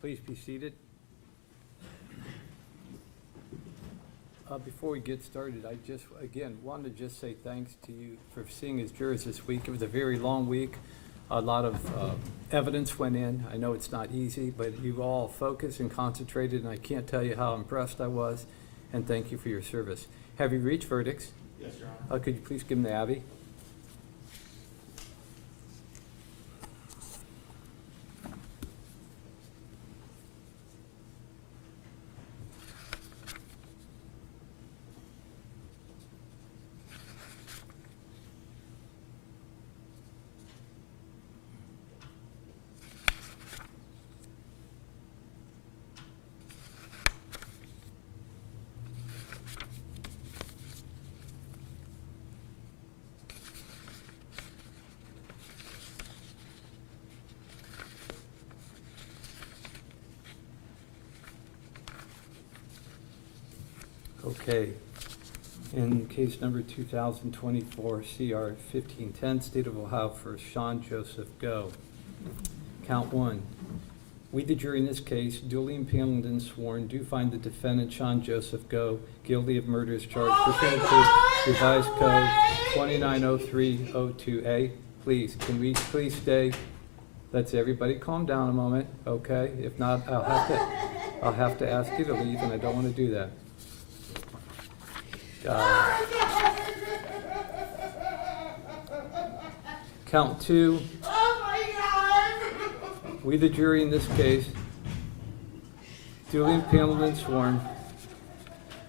Please be seated. Before we get started, I just, again, wanted to just say thanks to you for seeing as jurors this week. It was a very long week. A lot of evidence went in. I know it's not easy, but you all focused and concentrated, and I can't tell you how impressed I was, and thank you for your service. Have you reached verdicts? Yes, Your Honor. Could you please give them to Abby? Okay. In case number 2024 CR 1510, State of Ohio for Sean Joseph Goe. Count one. We, the jury in this case, duly impaneled and sworn, do find the defendant Sean Joseph Goe guilty of murder as charged pursuant to revised code 290302A. Please, can we please stay? Let's everybody calm down a moment, okay? If not, I'll have to ask you to leave, and I don't want to do that. Count two. Oh my God! We, the jury in this case, duly impaneled and sworn,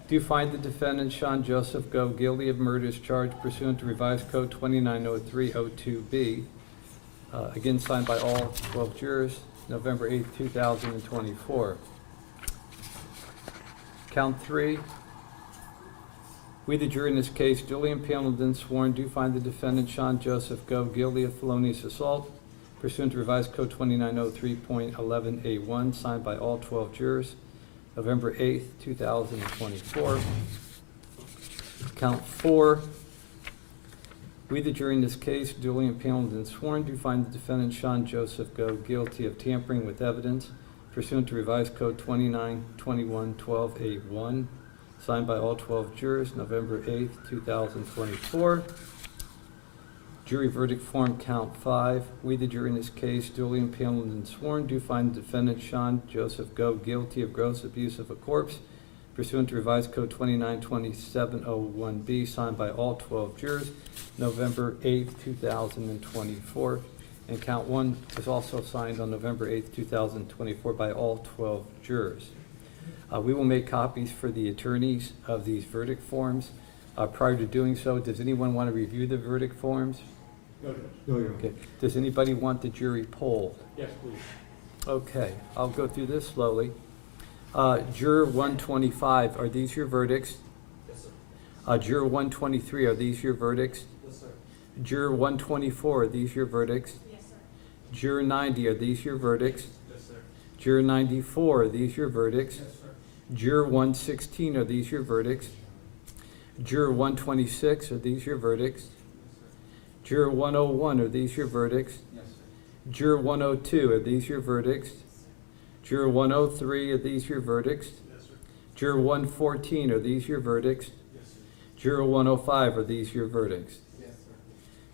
do find the defendant Sean Joseph Goe guilty of murder as charged pursuant to revised code 290302B, again signed by all 12 jurors, November 8th, 2024. Count three. We, the jury in this case, duly impaneled and sworn, do find the defendant Sean Joseph Goe guilty of felonious assault pursuant to revised code 2903.11A1, signed by all 12 jurors, November 8th, 2024. Count four. We, the jury in this case, duly impaneled and sworn, do find the defendant Sean Joseph Goe guilty of tampering with evidence pursuant to revised code 2921.12A1, signed by all 12 jurors, November 8th, 2024. Jury verdict form, count five. We, the jury in this case, duly impaneled and sworn, do find the defendant Sean Joseph Goe guilty of gross abuse of a corpse pursuant to revised code 292701B, signed by all 12 jurors, November 8th, 2024. And count one was also signed on November 8th, 2024 by all 12 jurors. We will make copies for the attorneys of these verdict forms. Prior to doing so, does anyone want to review the verdict forms? No, Okay. Does anybody want the jury polled? Yes, please. Okay, I'll go through this slowly. Juror 125, are these your verdicts? Yes, sir. Juror 123, are these your verdicts? Yes, sir. Juror 124, are these your verdicts? Yes, sir. Juror 90, are these your verdicts? Yes, sir. Juror 94, are these your verdicts? Yes, sir. Juror 116, are these your verdicts? Juror 126, are these your verdicts? Juror 101, are these your verdicts? Yes, sir. Juror 102, are these your verdicts? Juror 103, are these your verdicts? Yes, sir. Juror 114, are these your verdicts? Yes, sir. Juror 105, are these your verdicts? Yes, sir.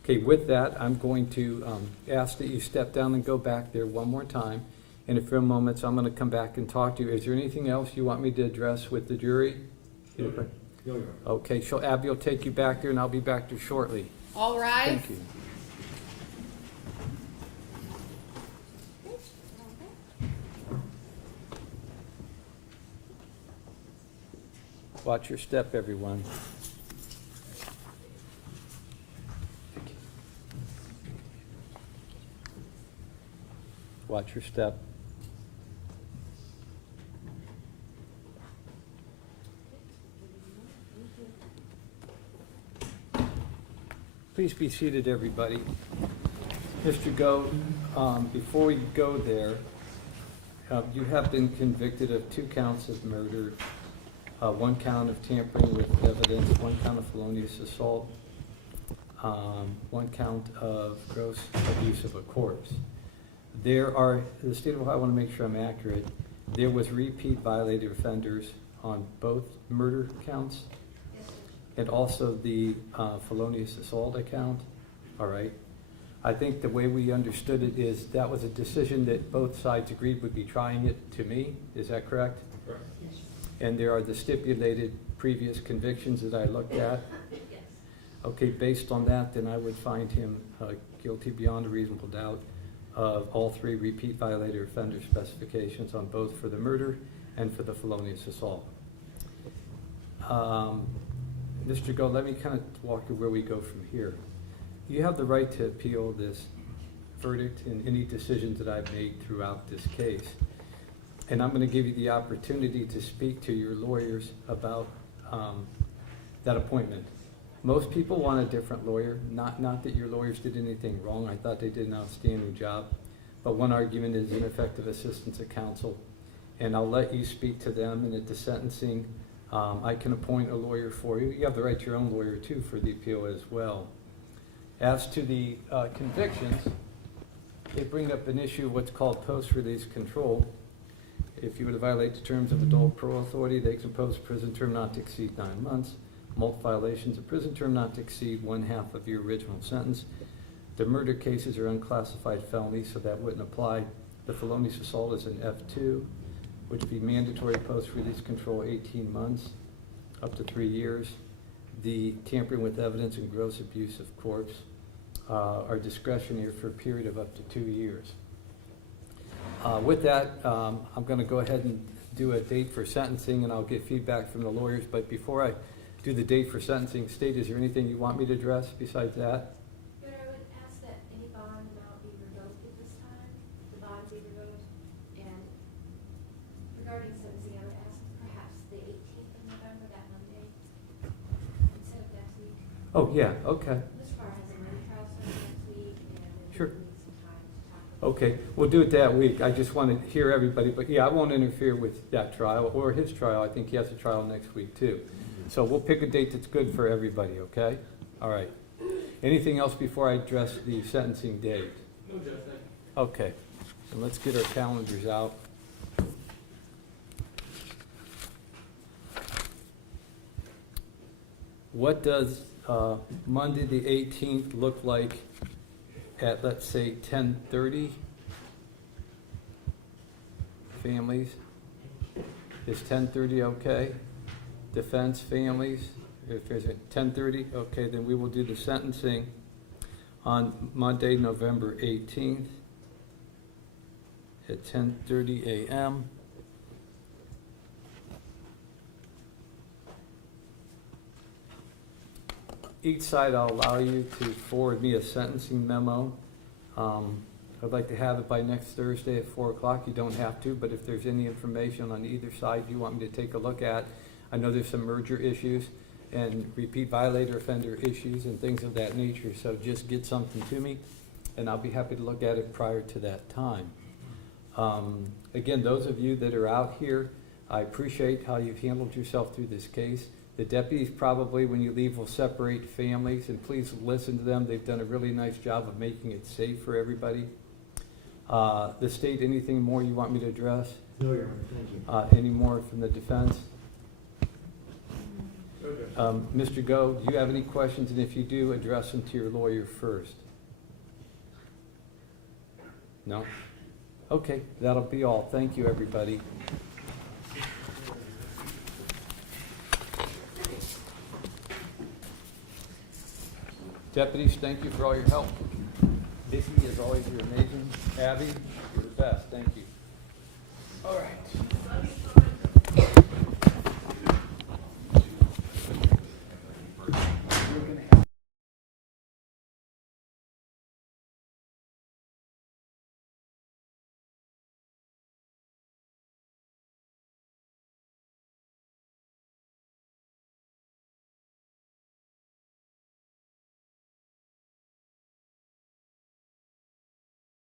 Okay, with that, I'm going to ask that you step down and go back there one more time. In a few moments, I'm going to come back and talk to you. Is there anything else you want me to address with the jury? No, Your Honor. Okay, so Abby will take you back there, and I'll be back there shortly. All rise. Thank you. Watch your step, everyone. Watch your step. Please be seated, everybody. Mr. Goe, before we go there, you have been convicted of 2 counts of murder, 1 count of tampering with evidence, 1 count of felonious assault, 1 count of gross abuse of a corpse. The state of Ohio, I want to make sure I'm accurate, there was repeat violated offenders on both murder counts Yes, sir. and also the felonious assault account, all right? I think the way we understood it is that was a decision that both sides agreed would be trying it to me, is that correct? Correct. Yes, sir. And there are the stipulated previous convictions that I looked at. Yes. Okay, based on that, then I would find him guilty beyond a reasonable doubt of all three repeat violator offender specifications on both for the murder and for the felonious assault. Mr. Goe, let me kind of walk you where we go from here. You have the right to appeal this verdict and any decisions that I've made throughout this case. And I'm going to give you the opportunity to speak to your lawyers about that appointment. Most people want a different lawyer, not that your lawyers did anything wrong. I thought they did an outstanding job. But one argument is ineffective assistance of counsel. And I'll let you speak to them, and at the sentencing, I can appoint a lawyer for you. You have the right to your own lawyer too for the appeal as well. As to the convictions, they bring up an issue of what's called post-release control. If you were to violate the terms of adult parole authority, they can impose a prison term not to exceed 9 months. Multiple violations, a prison term not to exceed 1/2 of your original sentence. The murder cases are unclassified felonies, so that wouldn't apply. The felonious assault is an F2, which would be mandatory post-release control 18 months, up to 3 years. The tampering with evidence and gross abuse of corpse are discretionary for a period of up to 2 years. With that, I'm going to go ahead and do a date for sentencing, and I'll get feedback from the lawyers. But before I do the date for sentencing, State, is there anything you want me to address besides that? But I would ask that any bond amount be revoked at this time, the bond be revoked, and regarding sentencing, I would ask perhaps the 18th of November, that Monday, instead of next week. Oh, yeah, okay. Ms. Farr has a murder trial starting next week, and we Sure. need some time to talk about. Okay, we'll do it that week. I just want to hear everybody, but yeah, I won't interfere with that trial or his trial. I think he has a trial next week too. So we'll pick a date that's good for everybody, okay? All right. Anything else before I address the sentencing date? No, Judge, thank you. Okay, and let's get our calendars out. What does Monday the 18th look like at, let's say, 10:30? Families? Is 10:30 okay? Defense, families? If there's a 10:30, okay, then we will do the sentencing on Monday, November 18th at 10:30 a.m. Each side, I'll allow you to forward me a sentencing memo. I'd like to have it by next Thursday at 4 o'clock. You don't have to, but if there's any information on either side you want me to take a look at, I know there's some merger issues and repeat violator offender issues and things of that nature, so just get something to me, and I'll be happy to look at it prior to that time. Again, those of you that are out here, I appreciate how you've handled yourself through this case. The deputies probably, when you leave, will separate families, and please listen to them. They've done a really nice job of making it safe for everybody. The state, anything more you want me to address? No, Your Honor, thank you. Any more from the defense? No, Judge. Mr. Goe, do you have any questions? And if you do, address them to your lawyer first. No? Okay, that'll be all. Thank you, everybody. Deputies, thank you for all your help. Vicki, as always, you're amazing. Abby, you're the best. Thank you. All right.